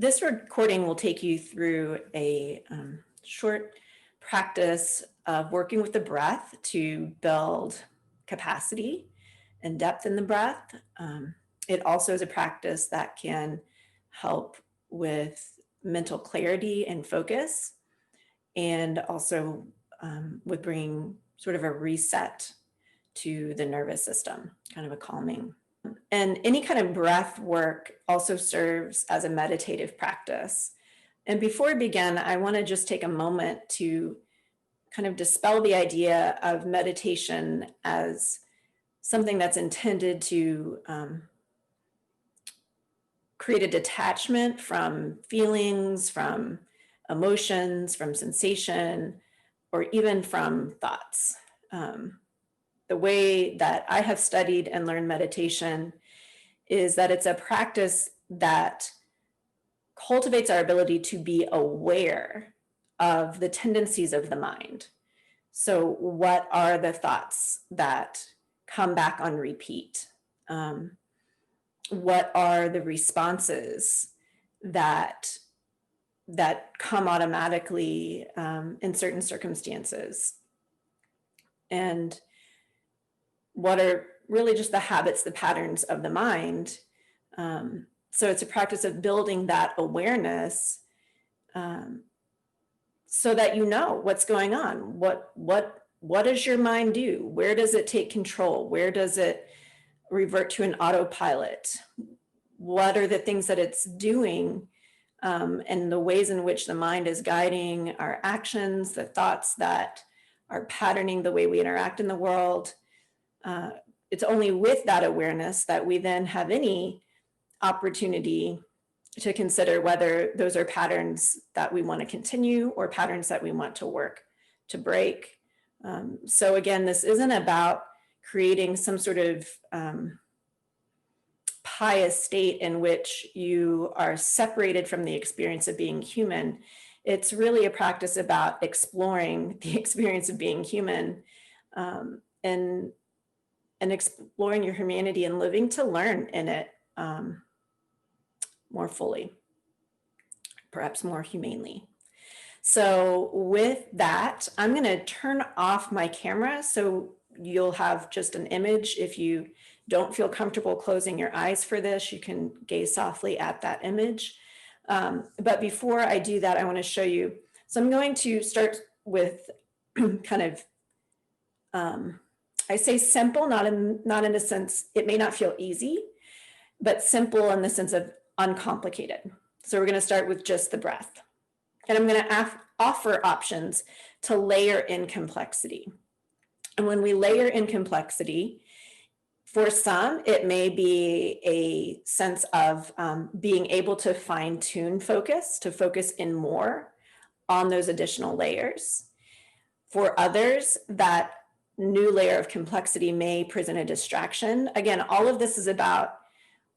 This recording will take you through a short practice of working with the breath to build capacity and depth in the breath. It also is a practice that can help with mental clarity and focus, and also with bringing sort of a reset to the nervous system, kind of a calming. And any kind of breath work also serves as a meditative practice. And before we begin, I want to just take a moment to kind of dispel the idea of meditation as something that's intended to create a detachment from feelings, from emotions, from sensation, or even from thoughts. The way that I have studied and learned meditation is that it's a practice that cultivates our ability to be aware of the tendencies of the mind. So what are the thoughts that come back on repeat? What are the responses that come automatically in certain circumstances? And what are really just the habits, the patterns of the mind? So it's a practice of building that awareness so that you know what's going on. What does your mind do? Where does it take control? Where does it revert to an autopilot? What are the things that it's doing, and the ways in which the mind is guiding our actions, the thoughts that are patterning the way we interact in the world? It's only with that awareness that we then have any opportunity to consider whether those are patterns that we want to continue or patterns that we want to work to break. So again, this isn't about creating some sort of pious state in which you are separated from the experience of being human. It's really a practice about exploring the experience of being human, and exploring your humanity and living to learn in it more fully, perhaps more humanely. So with that, I'm going to turn off my camera so you'll have just an image. If you don't feel comfortable closing your eyes for this, you can gaze softly at that image. But before I do that, I want to show you. So I'm going to start with kind of, I say simple, not in a sense, it may not feel easy, but simple in the sense of uncomplicated. So we're going to start with just the breath. And I'm going to offer options to layer in complexity. And when we layer in complexity, for some, it may be a sense of being able to fine-tune focus, to focus in more on those additional layers. For others, that new layer of complexity may present a distraction. Again, all of this is about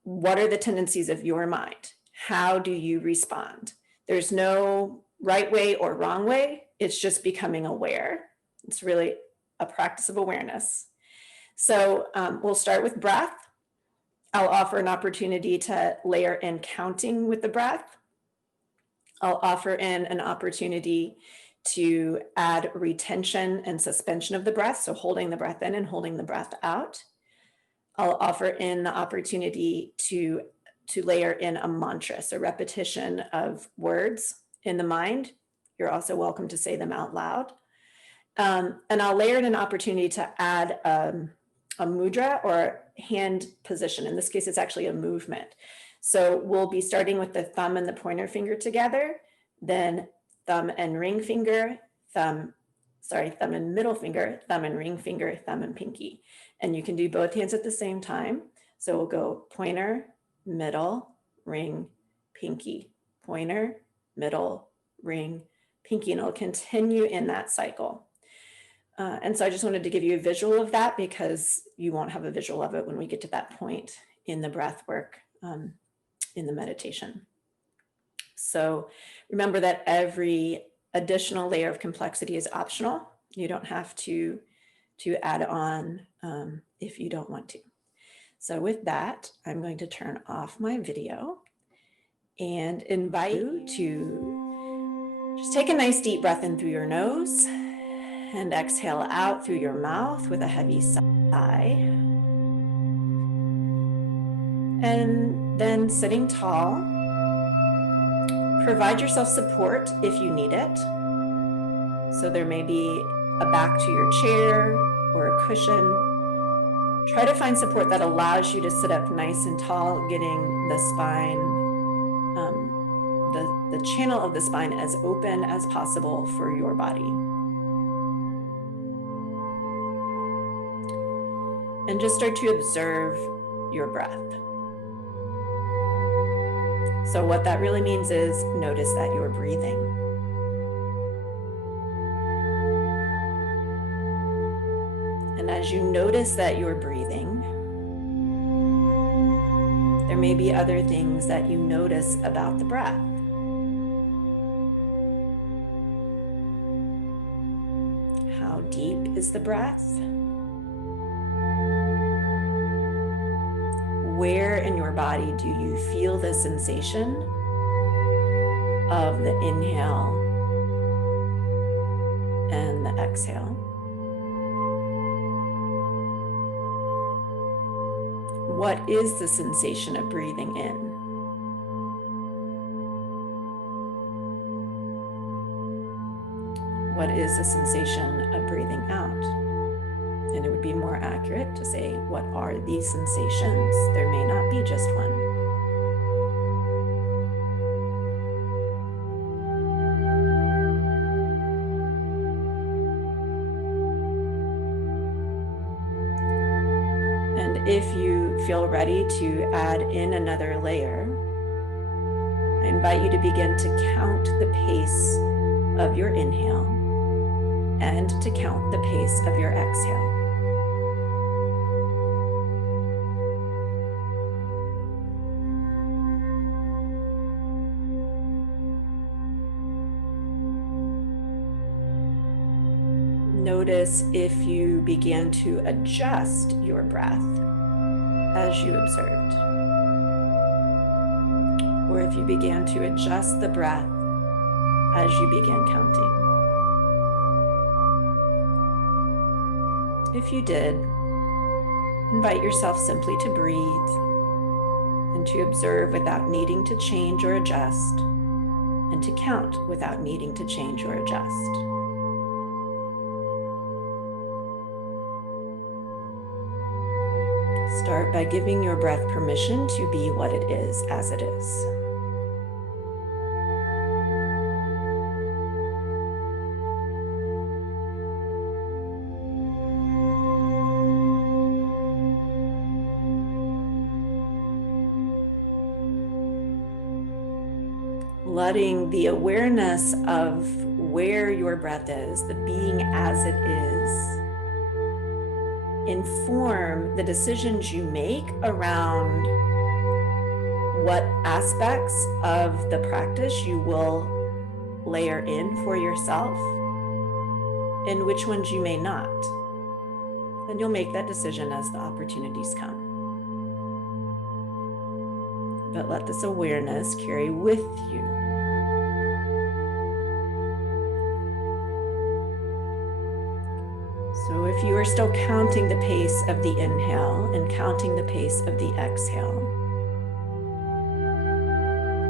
what are the tendencies of your mind? How do you respond? There's no right way or wrong way. It's just becoming aware. It's really a practice of awareness. So we'll start with breath. I'll offer an opportunity to layer in counting with the breath. I'll offer in an opportunity to add retention and suspension of the breath, so holding the breath in and holding the breath out. I'll offer in the opportunity to layer in a mantra, so repetition of words in the mind. You're also welcome to say them out loud. And I'll layer in an opportunity to add a mudra or hand position. In this case, it's actually a movement. So we'll be starting with the thumb and the pointer finger together, then thumb and ring finger, thumb and middle finger, thumb and ring finger, thumb and pinky. And you can do both hands at the same time. So we'll go pointer, middle, ring, pinky, pointer, middle, ring, pinky, and it'll continue in that cycle. And so I just wanted to give you a visual of that because you won't have a visual of it when we get to that point in the breath work, in the meditation. So remember that every additional layer of complexity is optional. You don't have to add on if you don't want to. So with that, I'm going to turn off my video and invite you to just take a nice deep breath in through your nose and exhale out through your mouth with a heavy sigh. And then sitting tall, provide yourself support if you need it. So there may be a back to your chair or a cushion. Try to find support that allows you to sit up nice and tall, getting the spine, the channel of the spine as open as possible for your body. And just start to observe your breath. So what that really means is notice that you're breathing. And as you notice that you're breathing, there may be other things that you notice about the breath. How deep is the breath? Where in your body do you feel the sensation of the inhale and the exhale? What is the sensation of breathing in? What is the sensation of breathing out? And it would be more accurate to say, what are these sensations? There may not be just one. And if you feel ready to add in another layer, I invite you to begin to count the pace of your inhale and to count the pace of your exhale. Notice if you begin to adjust your breath as you observed, or if you began to adjust the breath as you began counting. If you did, invite yourself simply to breathe and to observe without needing to change or adjust, and to count without needing to change or adjust. Start by giving your breath permission to be what it is as it is. Letting the awareness of where your breath is, the being as it is, inform the decisions you make around what aspects of the practice you will layer in for yourself and which ones you may not. Then you'll make that decision as the opportunities come. But let this awareness carry with you. So if you are still counting the pace of the inhale and counting the pace of the exhale,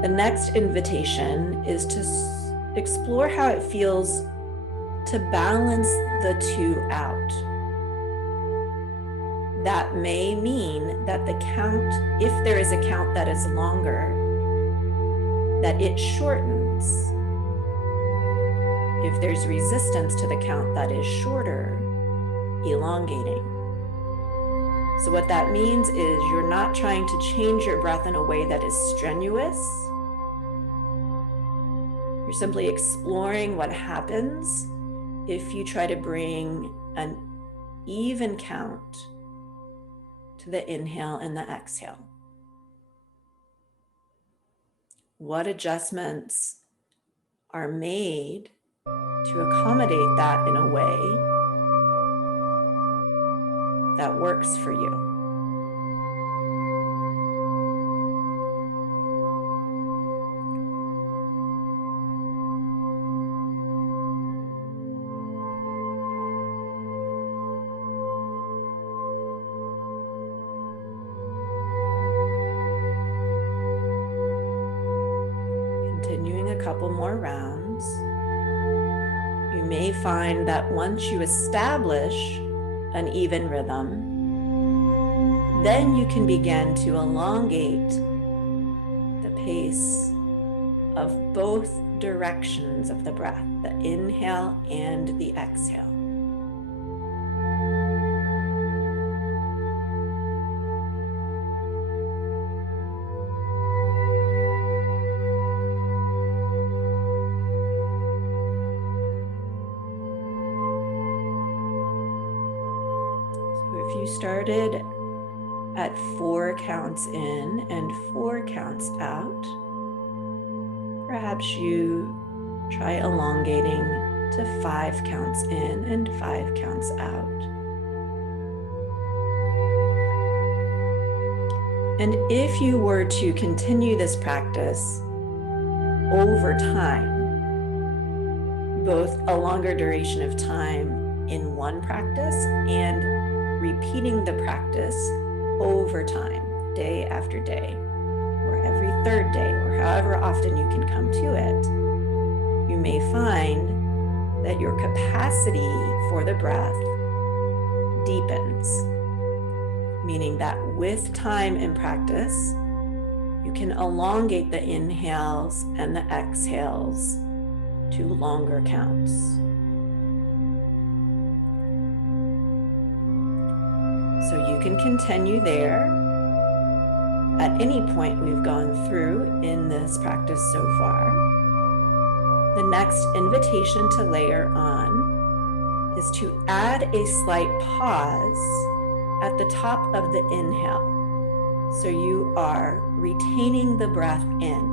the next invitation is to explore how it feels to balance the two out. That may mean that the count, if there is a count that is longer, that it shortens. If there's resistance to the count that is shorter, elongating. So what that means is you're not trying to change your breath in a way that is strenuous. You're simply exploring what happens if you try to bring an even count to the inhale and the exhale. What adjustments are made to accommodate that in a way that works for you? continuing a couple more rounds, you may find that once you establish an even rhythm, then you can begin to elongate the pace of both directions of the breath, the inhale and the exhale. So if you started at 4 counts in and 4 counts out, perhaps you try elongating to 5 counts in and 5 counts out. And if you were to continue this practice over time, both a longer duration of time in one practice and repeating the practice over time, day after day, or every third day, or however often you can come to it, you may find that your capacity for the breath deepens, meaning that with time and practice, you can elongate the inhales and the exhales to longer counts. So you can continue there at any point we've gone through in this practice so far. The next invitation to layer on is to add a slight pause at the top of the inhale. So you are retaining the breath in.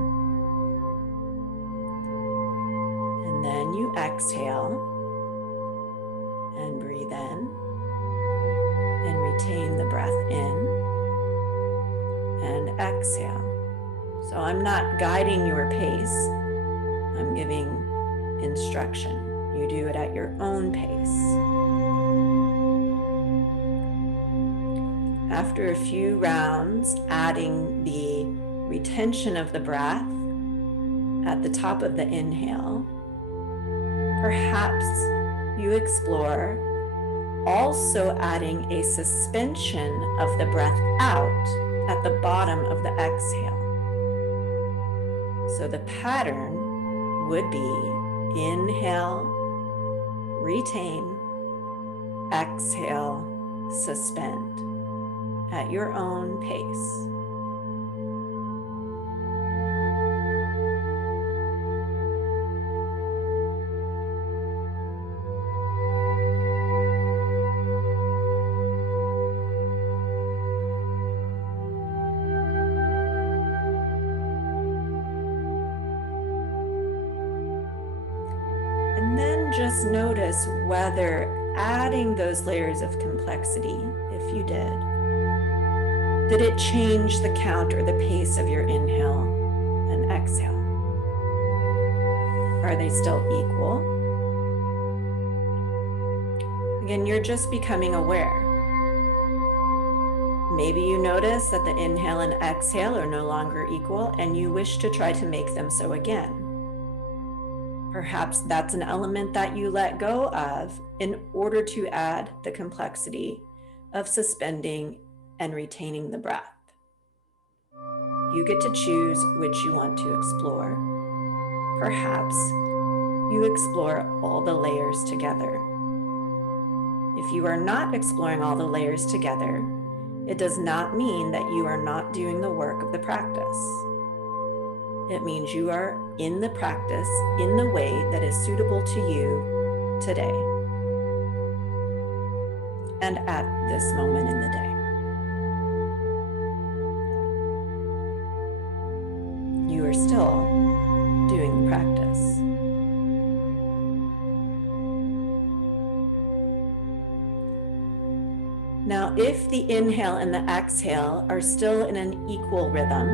And then you exhale and breathe in. And retain the breath in and exhale. So I'm not guiding your pace, I'm giving instruction. You do it at your own pace. After a few rounds, adding the retention of the breath at the top of the inhale, perhaps you explore also adding a suspension of the breath out at the bottom of the exhale. So the pattern would be inhale, retain, exhale, suspend at your own pace. And then just notice whether adding those layers of complexity, if you did it change the count or the pace of your inhale and exhale? Are they still equal? Again, you're just becoming aware. Maybe you notice that the inhale and exhale are no longer equal and you wish to try to make them so again. Perhaps that's an element that you let go of in order to add the complexity of suspending and retaining the breath. You get to choose which you want to explore. Perhaps you explore all the layers together. If you are not exploring all the layers together, it does not mean that you are not doing the work of the practice. It means you are in the practice in the way that is suitable to you today and at this moment in the day. You are still doing the practice. Now, if the inhale and the exhale are still in an equal rhythm,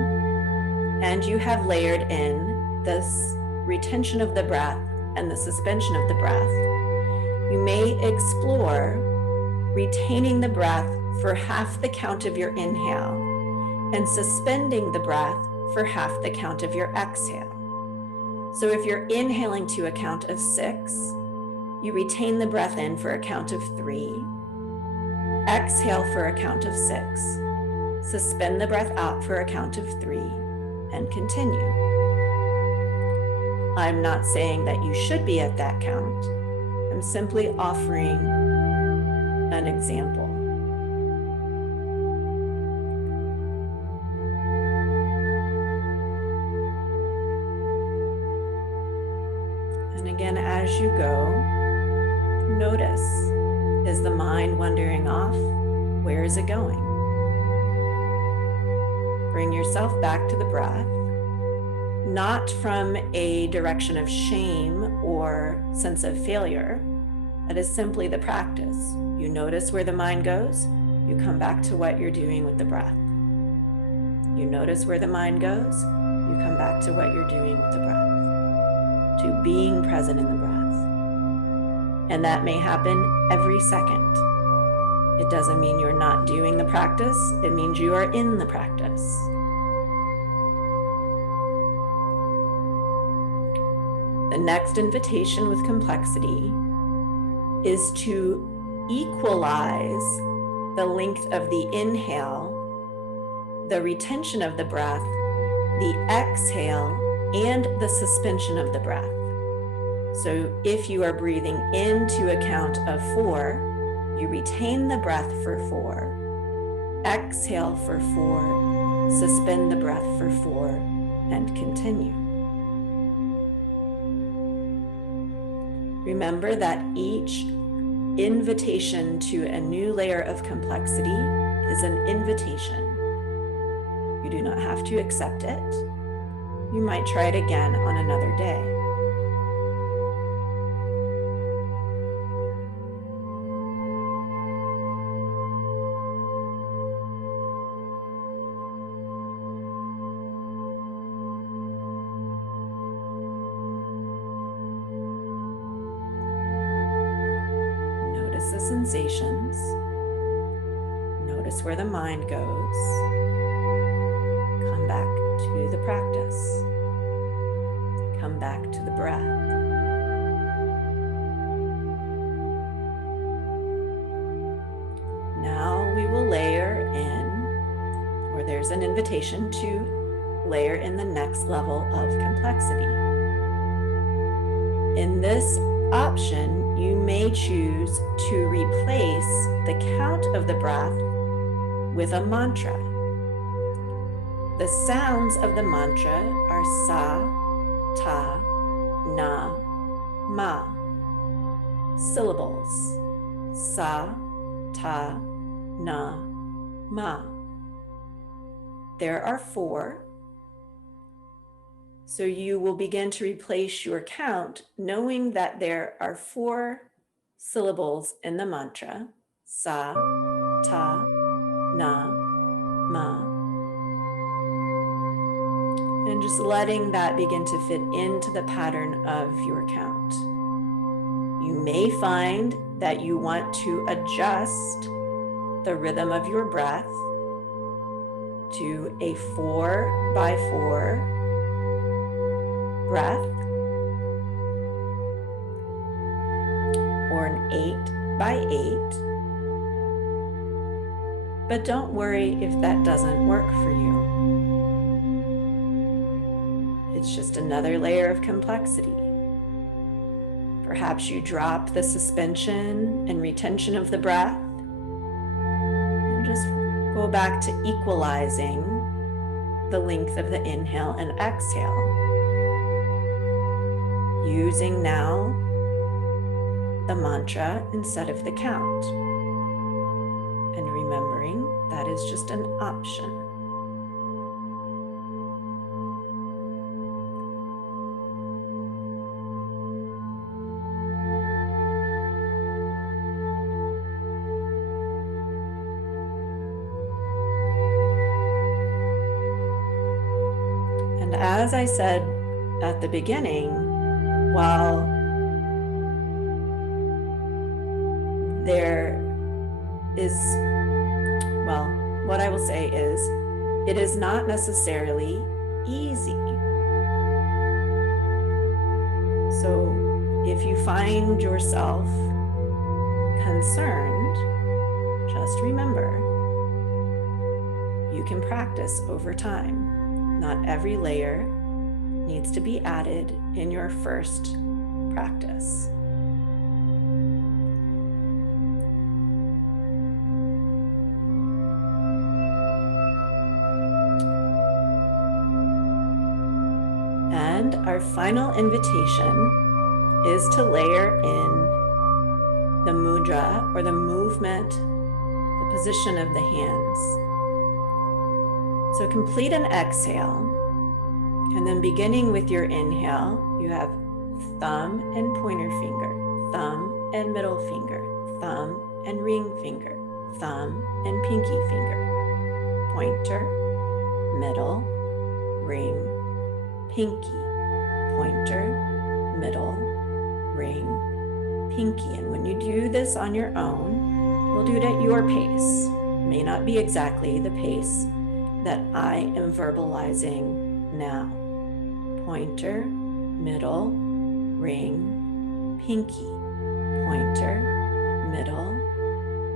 and you have layered in this retention of the breath and the suspension of the breath, you may explore retaining the breath for half the count of your inhale and suspending the breath for half the count of your exhale. So if you're inhaling to a count of 6, you retain the breath in for a count of 3, exhale for a count of 6, suspend the breath out for a count of 3, and continue. I'm not saying that you should be at that count. I'm simply offering an example. And again, as you go, notice, is the mind wandering off? Where is it going? Bring yourself back to the breath, not from a direction of shame or sense of failure. That is simply the practice. You notice where the mind goes, you come back to what you're doing with the breath. You notice where the mind goes, you come back to what you're doing with the breath, to being present in the breath. And that may happen every second. It doesn't mean you're not doing the practice, it means you are in the practice. The next invitation with complexity is to equalize the length of the inhale, the retention of the breath, the exhale, and the suspension of the breath. So if you are breathing into a count of 4, you retain the breath for 4, exhale for 4, suspend the breath for 4, and continue. Remember that each invitation to a new layer of complexity is an invitation. You do not have to accept it. You might try it again on another day. Notice the sensations. Notice where the mind goes. Come back to the practice. Come back to the breath. Now we will layer in, or there's an invitation to layer in the next level of complexity. In this option, you may choose to replace the count of the breath with a mantra. The sounds of the mantra are sa, ta, na, ma. Syllables. Sa, ta, na, ma. There are 4. So you will begin to replace your count knowing that there are 4 syllables in the mantra, sa, ta, na, ma. And just letting that begin to fit into the pattern of your count. You may find that you want to adjust the rhythm of your breath to a 4x4 breath or an 8x8. But don't worry if that doesn't work for you. It's just another layer of complexity. Perhaps you drop the suspension and retention of the breath and just go back to equalizing the length of the inhale and exhale. Using now the mantra instead of the count. And remembering that is just an option. And as I said at the beginning, while there is, well, what I will say is, it is not necessarily easy. So if you find yourself concerned, just remember, you can practice over time. Not every layer needs to be added in your first practice. And our final invitation is to layer in the mudra, or the movement, the position of the hands. So complete an exhale, and then beginning with your inhale, you have thumb and pointer finger, thumb and middle finger, thumb and ring finger, thumb and pinky finger, pointer, middle, ring, pinky, pointer, middle, ring, pinky. And when you do this on your own, you'll do it at your pace. It may not be exactly the pace that I am verbalizing now. Pointer, middle, ring, pinky, pointer, middle,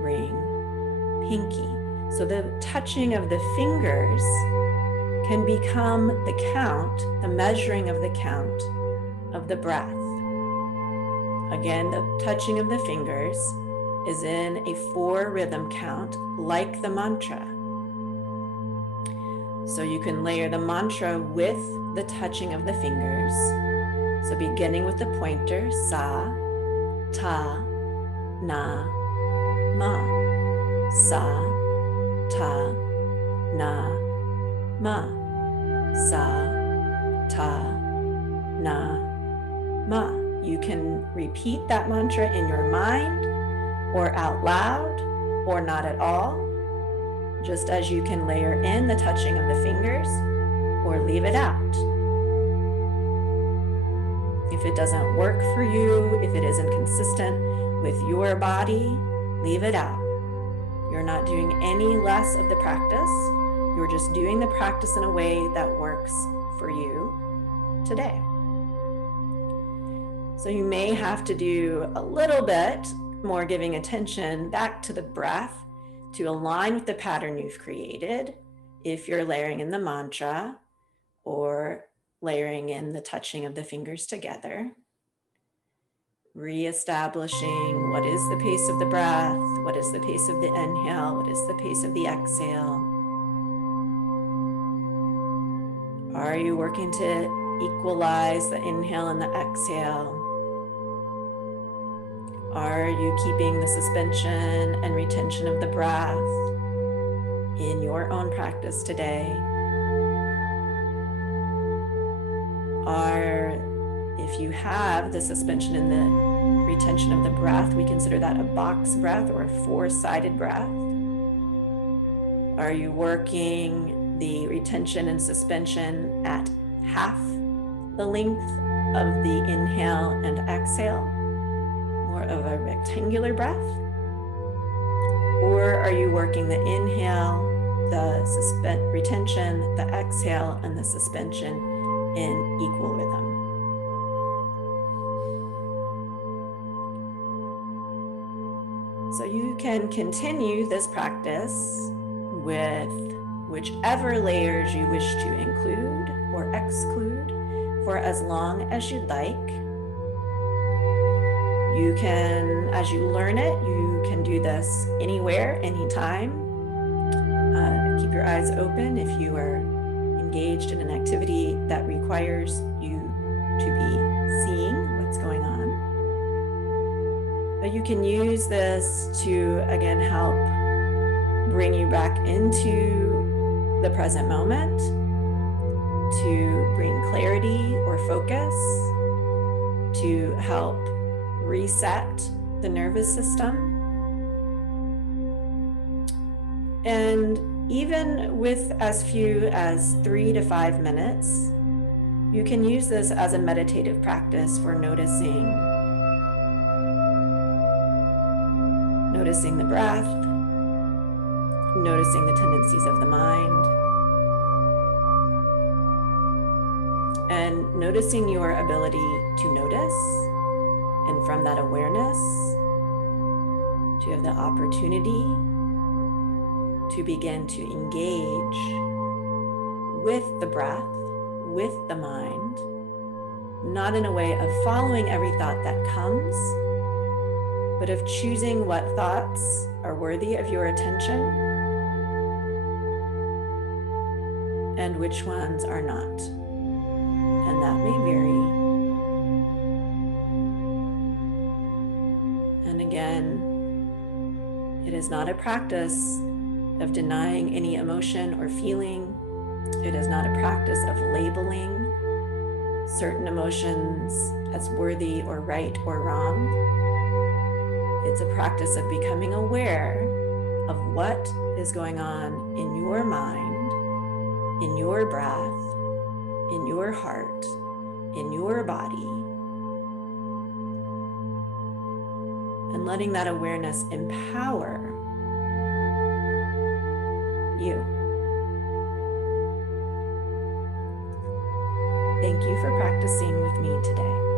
ring, pinky. So the touching of the fingers can become the count, the measuring of the count of the breath. Again, the touching of the fingers is in a 4 rhythm count, like the mantra. So you can layer the mantra with the touching of the fingers. So beginning with the pointer, sa, ta, na, ma. Sa, ta, na, ma. Sa, ta, na, ma. You can repeat that mantra in your mind or out loud or not at all, just as you can layer in the touching of the fingers or leave it out. If it doesn't work for you, if it isn't consistent with your body, leave it out. You're not doing any less of the practice. You're just doing the practice in a way that works for you today. So you may have to do a little bit more giving attention back to the breath to align with the pattern you've created if you're layering in the mantra or layering in the touching of the fingers together. Reestablishing what is the pace of the breath, what is the pace of the inhale, what is the pace of the exhale. Are you working to equalize the inhale and the exhale? Are you keeping the suspension and retention of the breath in your own practice today? If you have the suspension and the retention of the breath, we consider that a box breath or a 4-sided breath. Are you working the retention and suspension at half the length of the inhale and exhale? More of a rectangular breath? Or are you working the inhale, the retention, the exhale, and the suspension in equal rhythm? So you can continue this practice with whichever layers you wish to include or exclude for as long as you'd like. You can, as you learn it, you can do this anywhere, anytime. Keep your eyes open if you are engaged in an activity that requires you to be seeing what's going on. But you can use this to, again, help bring you back into the present moment, to bring clarity or focus, to help reset the nervous system. And even with as few as 3 to 5 minutes, you can use this as a meditative practice for noticing the breath, noticing the tendencies of the mind, and noticing your ability to notice. And from that awareness, to have the opportunity to begin to engage with the breath, with the mind, not in a way of following every thought that comes, but of choosing what thoughts are worthy of your attention and which ones are not. And that may vary. And again, it is not a practice of denying any emotion or feeling. It is not a practice of labeling certain emotions as worthy or right or wrong. It's a practice of becoming aware of what is going on in your mind, in your breath, in your heart, in your body, and letting that awareness empower you. Thank you for practicing with me today.